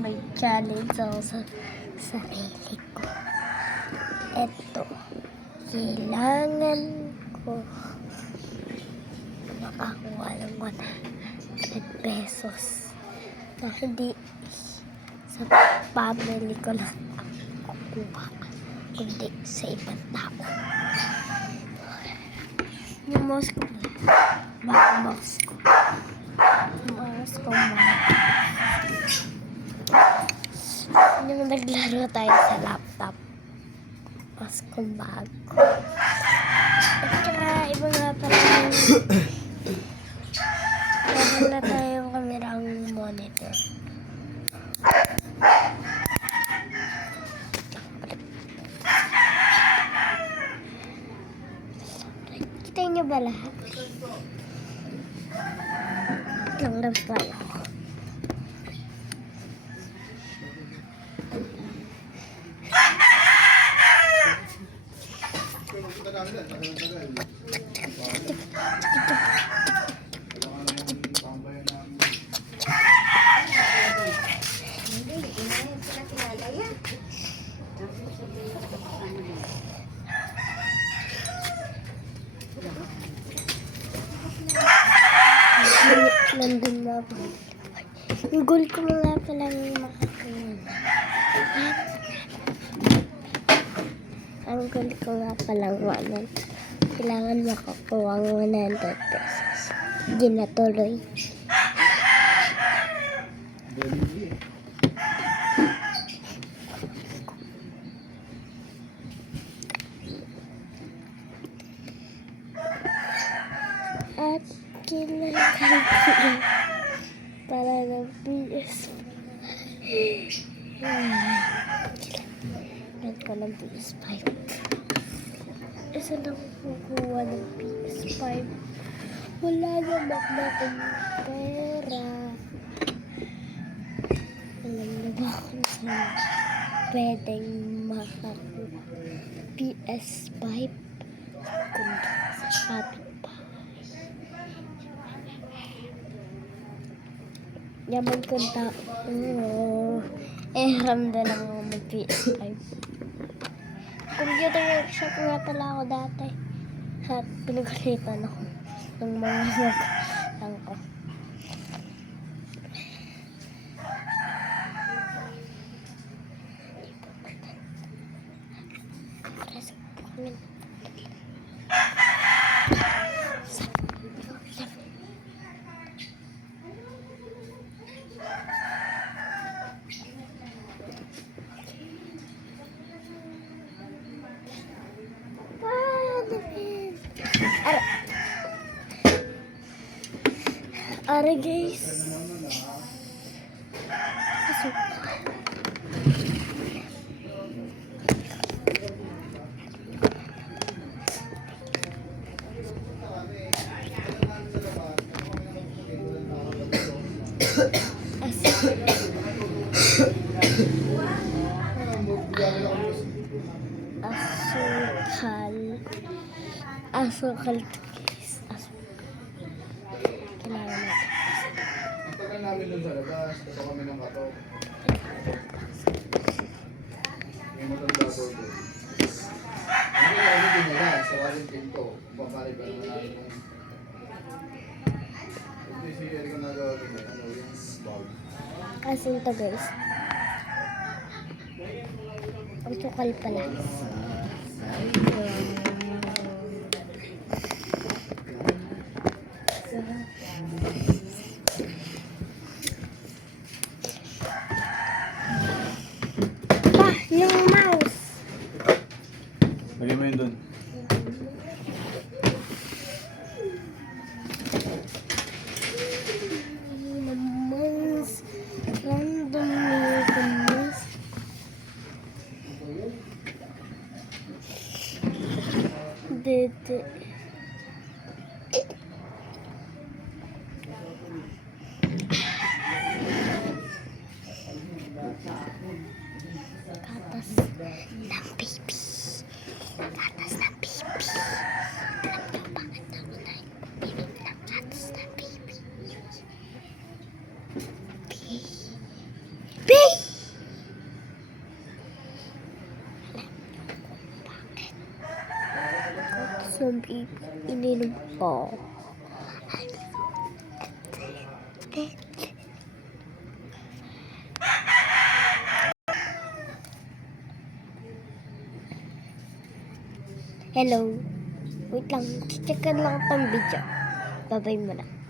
May challenge ako sa sarili ko. Ito, kailangan ko makakuha ng 100 pesos na hindi sa family ko lang ako kukuha, kundi sa ibang tao. Yung mouse ko mouse ko yung naglaro tayo sa laptop, mouse ko bago. At saka iba nga pala meron na tayong kamerang monitor. Kita niyo ba lahat? Lang tayo. Nandun na ako. Yung goal ko mga palang makakuha. Ang goal ko nga palang 100. Kailangan makakuha ng 100 pesos. Hindi na tuloy. At kailangan ko para ng PS5. Kailangan ko ng PS5. Isa lang kukuha ng PS5. Wala naman akong pera. Alam na ba kung saan pwedeng makakuha PS5? Kundi sa kapitbahay. Yaman kong tao. Ramdam lang ako mag PS5. Computer workshop nga pala ako dati. At pinagalitan ako ng mga nag-lang ko. Ara guys. Pasok. Asukal guys. Kailangan natin. Tagal namin dun sa labas, kasi kami ng kato. May matanda ko doon. Ano din nila, sa waling pinto. Papari pa naman namin ng... Hindi si Eric ang nagawa doon, ano yung bag. Asin to guys. Ang sukal pala. Yung mouse. Lagay mo yun doon. Mouse. Randomly mouse. Dede. Katas ng baby. Katas ng baby. Alam niyo bakit ako na pinig ng katas ng baby? Baby! ng baby. Ininom ko. Hello. Wait lang. Checkan lang itong video. Babay mo na.